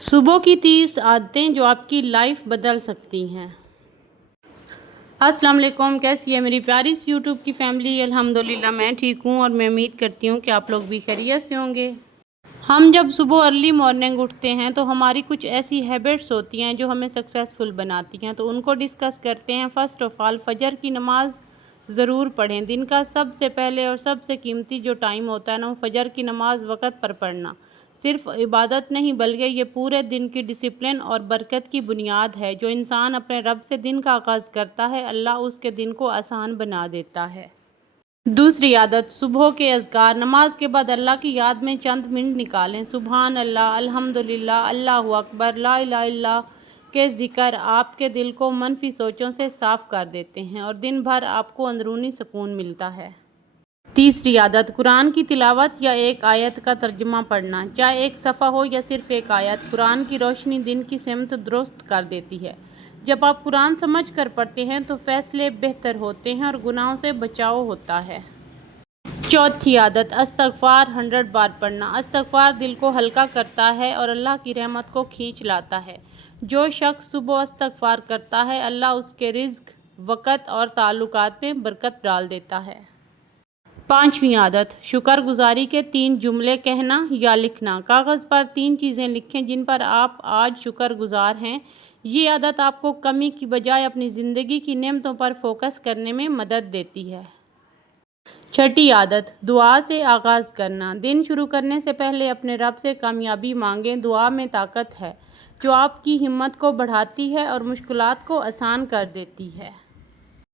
صبح کی 30 عادتیں جو آپ کی لائف بدل سکتی ہیں۔ السلام علیکم، کیسی ہے میری پیاری سی یوٹیوب کی فیملی؟ الحمدللہ میں ٹھیک ہوں اور میں امید کرتی ہوں کہ آپ لوگ بھی خیریت سے ہوں گے۔ ہم جب صبح ارلی مارننگ اٹھتے ہیں تو ہماری کچھ ایسی ہیبٹس ہوتی ہیں جو ہمیں سکسیسفل بناتی ہیں، تو ان کو ڈسکس کرتے ہیں۔ فرسٹ آف آل فجر کی نماز ضرور پڑھیں۔ دن کا سب سے پہلے اور سب سے قیمتی جو ٹائم ہوتا ہے نا، وہ فجر کی نماز وقت پر پڑھنا صرف عبادت نہیں بلکہ یہ پورے دن کی ڈسپلن اور برکت کی بنیاد ہے۔ جو انسان اپنے رب سے دن کا آغاز کرتا ہے، اللہ اس کے دن کو آسان بنا دیتا ہے۔ دوسری عادت، صبح کے اذکار۔ نماز کے بعد اللہ کی یاد میں چند منٹ نکالیں۔ سبحان اللہ، الحمدللہ، اللہ اکبر، لا الہ الا اللہ کے ذکر آپ کے دل کو منفی سوچوں سے صاف کر دیتے ہیں اور دن بھر آپ کو اندرونی سکون ملتا ہے۔ تیسری عادت، قرآن کی تلاوت یا ایک آیت کا ترجمہ پڑھنا۔ چاہے ایک صفحہ ہو یا صرف ایک آیت، قرآن کی روشنی دن کی سمت درست کر دیتی ہے۔ جب آپ قرآن سمجھ کر پڑھتے ہیں تو فیصلے بہتر ہوتے ہیں اور گناہوں سے بچاؤ ہوتا ہے۔ چوتھی عادت، استغفار 100 بار پڑھنا۔ استغفار دل کو ہلکا کرتا ہے اور اللہ کی رحمت کو کھینچ لاتا ہے۔ جو شخص صبح استغفار کرتا ہے، اللہ اس کے رزق، وقت اور تعلقات میں برکت ڈال دیتا ہے۔ پانچویں عادت، شکر گزاری کے 3 جملے کہنا یا لکھنا۔ کاغذ پر 3 چیزیں لکھیں جن پر آپ آج شکر گزار ہیں۔ یہ عادت آپ کو کمی کی بجائے اپنی زندگی کی نعمتوں پر فوکس کرنے میں مدد دیتی ہے۔ چھٹی عادت، دعا سے آغاز کرنا۔ دن شروع کرنے سے پہلے اپنے رب سے کامیابی مانگیں۔ دعا میں طاقت ہے جو آپ کی ہمت کو بڑھاتی ہے اور مشکلات کو آسان کر دیتی ہے۔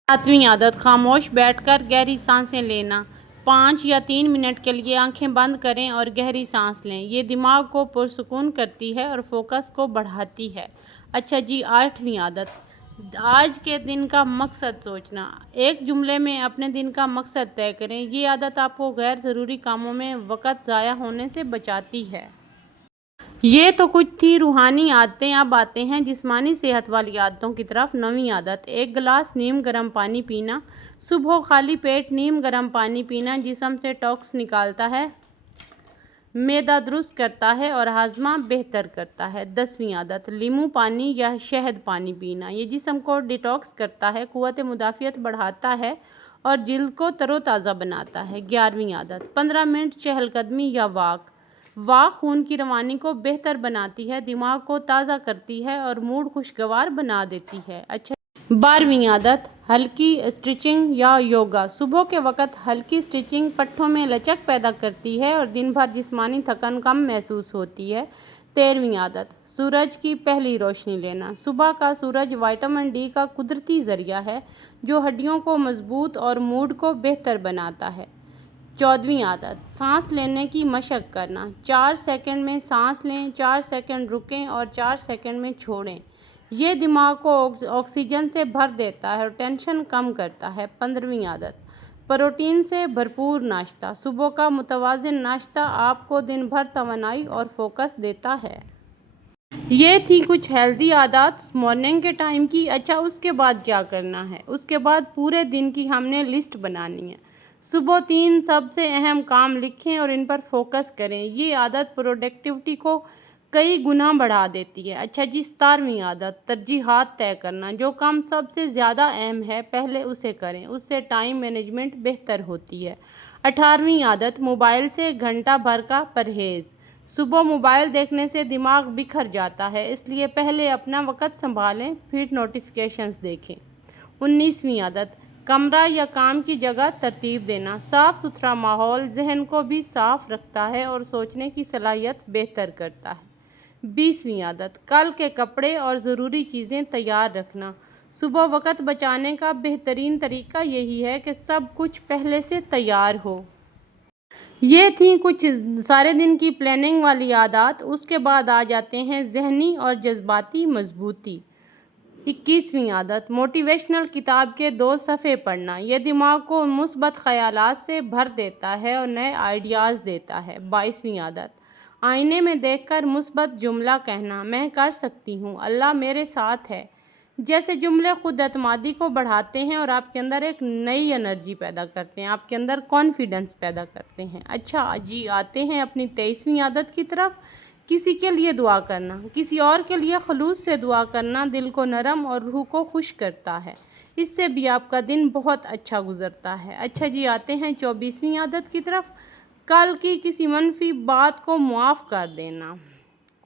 ساتویں عادت، خاموش بیٹھ کر گہری سانسیں لینا۔ 5 یا 3 منٹ کے لیے آنکھیں بند کریں اور گہری سانس لیں۔ یہ دماغ کو پرسکون کرتی ہے اور فوکس کو بڑھاتی ہے۔ اچھا جی، 8ویں عادت، آج کے دن کا مقصد سوچنا۔ ایک جملے میں اپنے دن کا مقصد طے کریں۔ یہ عادت آپ کو غیر ضروری کاموں میں وقت ضائع ہونے سے بچاتی ہے۔ یہ تو کچھ تھی روحانی عادتیں، اب آتے ہیں جسمانی صحت والی عادتوں کی طرف۔ 9ویں عادت، 1 گلاس نیم گرم پانی پینا۔ صبح خالی پیٹ نیم گرم پانی پینا جسم سے ٹاکس نکالتا ہے، معدہ درست کرتا ہے اور ہاضمہ بہتر کرتا ہے۔ 10ویں عادت، لیموں پانی یا شہد پانی پینا۔ یہ جسم کو ڈیٹاکس کرتا ہے، قوت مدافعت بڑھاتا ہے اور جلد کو تر و تازہ بناتا ہے۔ 11ویں عادت، 15 منٹ چہل قدمی یا واک۔ واک خون کی روانی کو بہتر بناتی ہے، دماغ کو تازہ کرتی ہے اور موڈ خوشگوار بنا دیتی ہے۔ اچھا 12ویں عادت، ہلکی اسٹریچنگ یا یوگا۔ صبح کے وقت ہلکی اسٹریچنگ پٹھوں میں لچک پیدا کرتی ہے اور دن بھر جسمانی تھکن کم محسوس ہوتی ہے۔ 13ویں عادت، سورج کی پہلی روشنی لینا۔ صبح کا سورج وٹامن ڈی کا قدرتی ذریعہ ہے جو ہڈیوں کو مضبوط اور موڈ کو بہتر بناتا ہے۔ 14ویں عادت، سانس لینے کی مشق کرنا۔ 4 سیکنڈ میں سانس لیں، 4 سیکنڈ رکیں اور 4 سیکنڈ میں چھوڑیں۔ یہ دماغ کو آکسیجن سے بھر دیتا ہے اور ٹینشن کم کرتا ہے۔ 15ویں عادت، پروٹین سے بھرپور ناشتہ۔ صبح کا متوازن ناشتہ آپ کو دن بھر توانائی اور فوکس دیتا ہے۔ یہ تھی کچھ ہیلدی عادات مارننگ کے ٹائم کی۔ اچھا، اس کے بعد کیا کرنا ہے؟ اس کے بعد پورے دن کی ہم نے لسٹ بنانی ہے۔ صبح 3 سب سے اہم کام لکھیں اور ان پر فوکس کریں۔ یہ عادت پروڈکٹیوٹی کو کئی گنا بڑھا دیتی ہے۔ اچھا جی، 17ویں عادت، ترجیحات طے کرنا۔ جو کام سب سے زیادہ اہم ہے پہلے اسے کریں، اس سے ٹائم مینجمنٹ بہتر ہوتی ہے۔ 18ویں عادت، موبائل سے گھنٹہ بھر کا پرہیز۔ صبح موبائل دیکھنے سے دماغ بکھر جاتا ہے، اس لیے پہلے اپنا وقت سنبھالیں پھر نوٹیفیکیشنز دیکھیں۔ 19ویں عادت، کمرہ یا کام کی جگہ ترتیب دینا۔ صاف ستھرا ماحول ذہن کو بھی صاف رکھتا ہے اور سوچنے کی صلاحیت بہتر کرتا ہے۔ 20ویں عادت، کل کے کپڑے اور ضروری چیزیں تیار رکھنا۔ صبح وقت بچانے کا بہترین طریقہ یہی ہے کہ سب کچھ پہلے سے تیار ہو۔ یہ تھیں کچھ سارے دن کی پلاننگ والی عادات۔ اس کے بعد آ جاتے ہیں ذہنی اور جذباتی مضبوطی۔ 21ویں عادت، موٹیویشنل کتاب کے 2 صفحے پڑھنا۔ یہ دماغ کو مثبت خیالات سے بھر دیتا ہے اور نئے آئیڈیاز دیتا ہے۔ 22ویں عادت، آئینے میں دیکھ کر مثبت جملہ کہنا۔ میں کر سکتی ہوں، اللہ میرے ساتھ ہے۔ جیسے جملے خود اعتمادی کو بڑھاتے ہیں اور آپ کے اندر ایک نئی انرجی پیدا کرتے ہیں، آپ کے اندر کانفیڈنس پیدا کرتے ہیں۔ اچھا جی، آتے ہیں اپنی 23ویں عادت کی طرف کسی کے لیے دعا کرنا، کسی اور کے لیے خلوص سے دعا کرنا دل کو نرم اور روح کو خوش کرتا ہے، اس سے بھی آپ کا دن بہت اچھا گزرتا ہے۔ اچھا جی، آتے ہیں 24ویں عادت کی طرف۔ کل کی کسی منفی بات کو معاف کر دینا۔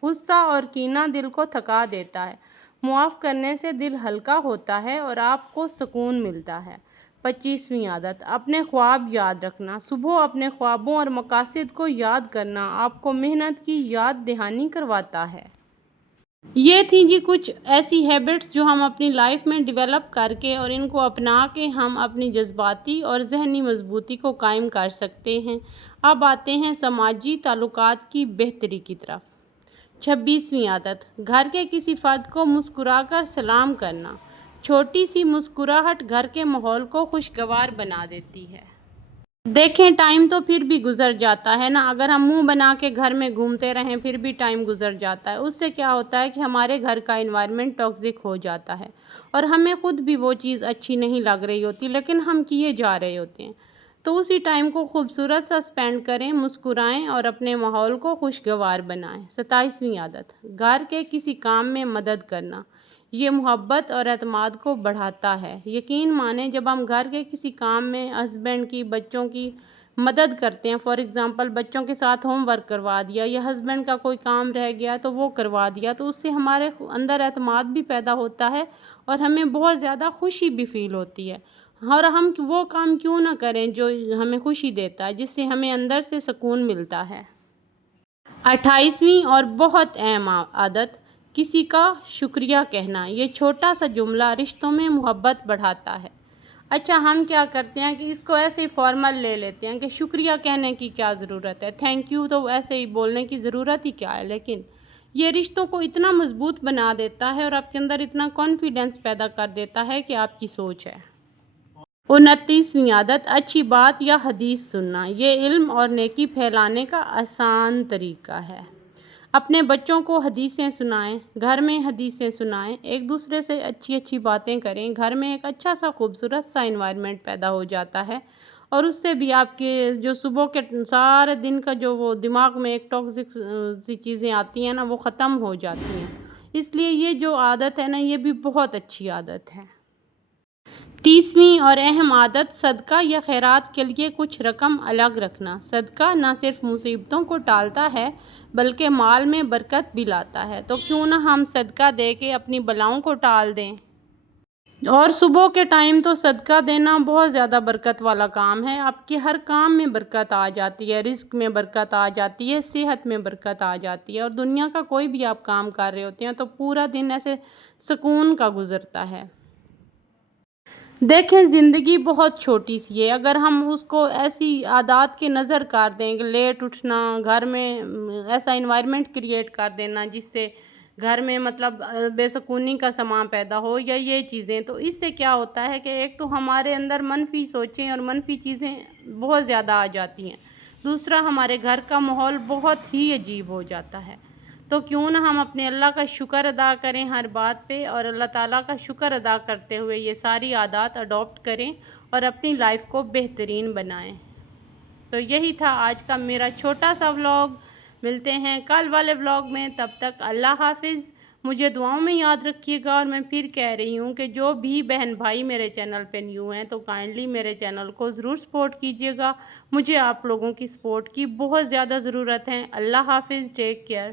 غصہ اور کینہ دل کو تھکا دیتا ہے، معاف کرنے سے دل ہلکا ہوتا ہے اور آپ کو سکون ملتا ہے۔ 25ویں عادت، اپنے خواب یاد رکھنا۔ صبح اپنے خوابوں اور مقاصد کو یاد کرنا آپ کو محنت کی یاد دہانی کرواتا ہے۔ یہ تھیں جی کچھ ایسی ہیبٹس جو ہم اپنی لائف میں ڈیولپ کر کے اور ان کو اپنا کے ہم اپنی جذباتی اور ذہنی مضبوطی کو قائم کر سکتے ہیں۔ اب آتے ہیں سماجی تعلقات کی بہتری کی طرف۔ 26ویں عادت، گھر کے کسی فرد کو مسکرا کر سلام کرنا۔ چھوٹی سی مسکراہٹ گھر کے ماحول کو خوشگوار بنا دیتی ہے۔ دیکھیں ٹائم تو پھر بھی گزر جاتا ہے نا، اگر ہم منہ بنا کے گھر میں گھومتے رہیں پھر بھی ٹائم گزر جاتا ہے۔ اس سے کیا ہوتا ہے کہ ہمارے گھر کا انوائرمنٹ ٹاکسک ہو جاتا ہے اور ہمیں خود بھی وہ چیز اچھی نہیں لگ رہی ہوتی، لیکن ہم کیے جا رہے ہوتے ہیں۔ تو اسی ٹائم کو خوبصورت سا سپینڈ کریں، مسکرائیں اور اپنے ماحول کو خوشگوار بنائیں۔ 27ویں عادت، گھر کے کسی کام میں مدد کرنا۔ یہ محبت اور اعتماد کو بڑھاتا ہے۔ یقین مانیں جب ہم گھر کے کسی کام میں ہسبینڈ کی، بچوں کی مدد کرتے ہیں، فار ایگزامپل بچوں کے ساتھ ہوم ورک کروا دیا یا ہسبینڈ کا کوئی کام رہ گیا تو وہ کروا دیا، تو اس سے ہمارے اندر اعتماد بھی پیدا ہوتا ہے اور ہمیں بہت زیادہ خوشی بھی فیل ہوتی ہے۔ اور ہم وہ کام کیوں نہ کریں جو ہمیں خوشی دیتا ہے، جس سے ہمیں اندر سے سکون ملتا ہے۔ 28ویں اور بہت اہم عادت، کسی کا شکریہ کہنا۔ یہ چھوٹا سا جملہ رشتوں میں محبت بڑھاتا ہے۔ اچھا، ہم کیا کرتے ہیں کہ اس کو ایسے ہی فارمل لے لیتے ہیں کہ شکریہ کہنے کی کیا ضرورت ہے، تھینک یو تو ایسے ہی بولنے کی ضرورت ہی کیا ہے، لیکن یہ رشتوں کو اتنا مضبوط بنا دیتا ہے اور آپ کے اندر اتنا کانفیڈنس پیدا کر دیتا ہے کہ آپ کی سوچ ہے۔ 29ویں عادت، اچھی بات یا حدیث سننا۔ یہ علم اور نیکی پھیلانے کا آسان طریقہ ہے۔ اپنے بچوں کو حدیثیں سنائیں، گھر میں حدیثیں سنائیں، ایک دوسرے سے اچھی اچھی باتیں کریں، گھر میں ایک اچھا سا خوبصورت سا انوائرمنٹ پیدا ہو جاتا ہے اور اس سے بھی آپ کے جو صبح کے سارے دن کا جو وہ دماغ میں ایک ٹاکسک سی چیزیں آتی ہیں نا، وہ ختم ہو جاتی ہیں۔ اس لیے یہ جو عادت ہے نا، یہ بھی بہت اچھی عادت ہے۔ 30ویں اور اہم عادت، صدقہ یا خیرات کے لیے کچھ رقم الگ رکھنا۔ صدقہ نہ صرف مصیبتوں کو ٹالتا ہے بلکہ مال میں برکت بھی لاتا ہے، تو کیوں نہ ہم صدقہ دے کے اپنی بلاؤں کو ٹال دیں۔ اور صبح کے ٹائم تو صدقہ دینا بہت زیادہ برکت والا کام ہے، آپ کے ہر کام میں برکت آ جاتی ہے، رزق میں برکت آ جاتی ہے، صحت میں برکت آ جاتی ہے، اور دنیا کا کوئی بھی آپ کام کر رہے ہوتے ہیں تو پورا دن ایسے سکون کا گزرتا ہے۔ دیکھیں زندگی بہت چھوٹی سی ہے، اگر ہم اس کو ایسی عادات کی نظر کر دیں کہ لیٹ اٹھنا، گھر میں ایسا انوائرمنٹ کریٹ کر دینا جس سے گھر میں مطلب بے سکونی کا سماں پیدا ہو یا یہ چیزیں، تو اس سے کیا ہوتا ہے کہ ایک تو ہمارے اندر منفی سوچیں اور منفی چیزیں بہت زیادہ آ جاتی ہیں، دوسرا ہمارے گھر کا ماحول بہت ہی عجیب ہو جاتا ہے۔ تو کیوں نہ ہم اپنے اللہ کا شکر ادا کریں ہر بات پہ، اور اللہ تعالیٰ کا شکر ادا کرتے ہوئے یہ ساری عادات اڈاپٹ کریں اور اپنی لائف کو بہترین بنائیں۔ تو یہی تھا آج کا میرا چھوٹا سا ولاگ، ملتے ہیں کل والے ولاگ میں، تب تک اللہ حافظ۔ مجھے دعاؤں میں یاد رکھیے گا، اور میں پھر کہہ رہی ہوں کہ جو بھی بہن بھائی میرے چینل پہ نیو ہیں تو کائنڈلی میرے چینل کو ضرور سپورٹ کیجیے گا، مجھے آپ لوگوں کی سپورٹ کی بہت زیادہ ضرورت ہے۔ اللہ حافظ، ٹیک کیئر۔